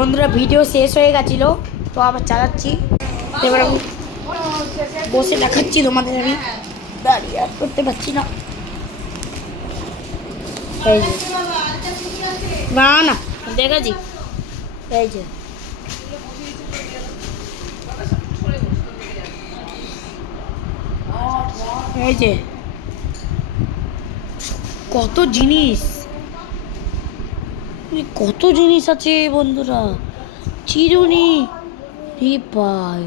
বন্ধুরা ভিডিও শেষ হয়ে গেছিল, তো আবার চালাচ্ছি। এবার আমি বসে দেখাচ্ছি তোমাদের। আমি দাঁড়িয়ে আর করতে পারছি না। এই যে না না দেখেছি, এই যে এই যে কত জিনিস, কত জিনিস আছে বন্ধুরা। চিরুনি, রিপাই,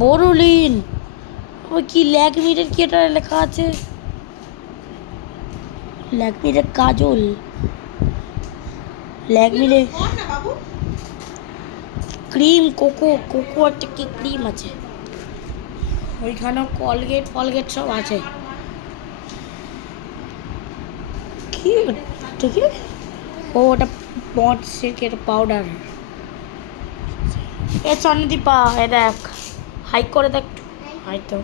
বোরোলিন, ওই কি ল্যাকমিটার কি এটা লেখা আছে, ল্যাকমিটার কাজল, ল্যাকমিটার ক্রিম, কোকো কোকো একটা কি ক্রিম আছে, ওইখানেও কলগেট ফলগেট সব আছে। কি ঠিক আছে, ও ওটা পন্ডসের পাউডার। এ সন্নিদীপা এ দেখ, হাই করে দেখ, হাই তো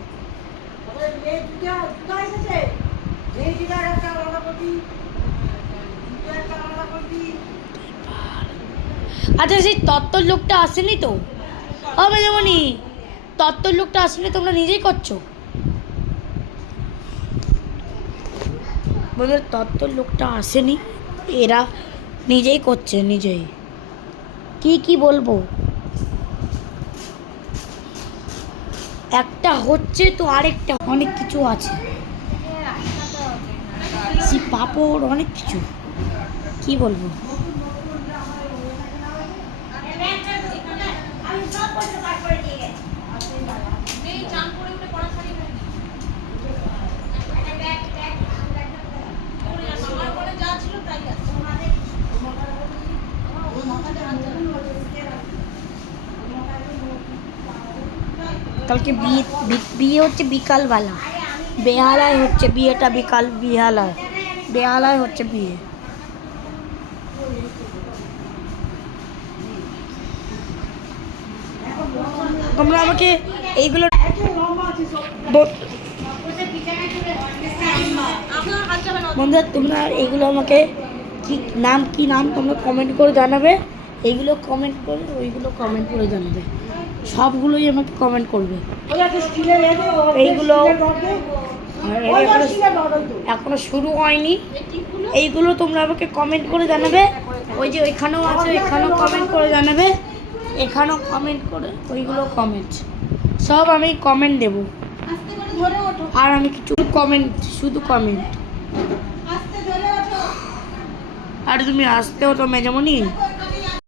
আচ্ছা সেই তত্ত্বর লোকটা আসেনি তো? হবে যেমনই তত্ত্বর লোকটা আসেনি, তোমরা নিজেই করছো বলে। তত্ত্বর লোকটা আসেনি, এরা নিজেই করছে, নিজেই। কি কি বলবো, একটা হচ্ছে তো আরেকটা অনেক কিছু আছে, পাপড় অনেক কিছু, কি বলবো। কালকে বিয়ে হচ্ছে বিকালবেলা, বেহালায় হচ্ছে বিয়েটা, বেহালায় হচ্ছে বিয়ে। তোমরা আমাকে এইগুলো বন্ধুরা, তোমরা এইগুলো আমাকে কি নাম তোমরা কমেন্ট করে জানাবে। এইগুলো কমেন্ট করে, ওইগুলো কমেন্ট করে জানাবে, সবগুলোই আমাকে কমেন্ট করবে। এইগুলো এখনো শুরু হয়নি, এইগুলো তোমরা আমাকে কমেন্ট করে জানাবে। ওই যে ওইখানেও আছে, ওইখানেও কমেন্ট করে জানাবে, এখানেও কমেন্ট করে, ওইগুলো কমেন্ট সব আমি কমেন্ট দেব। আর আমি কিছু কমেন্ট, শুধু কমেন্ট। আর তুমি আসতে হতো মেজমনি।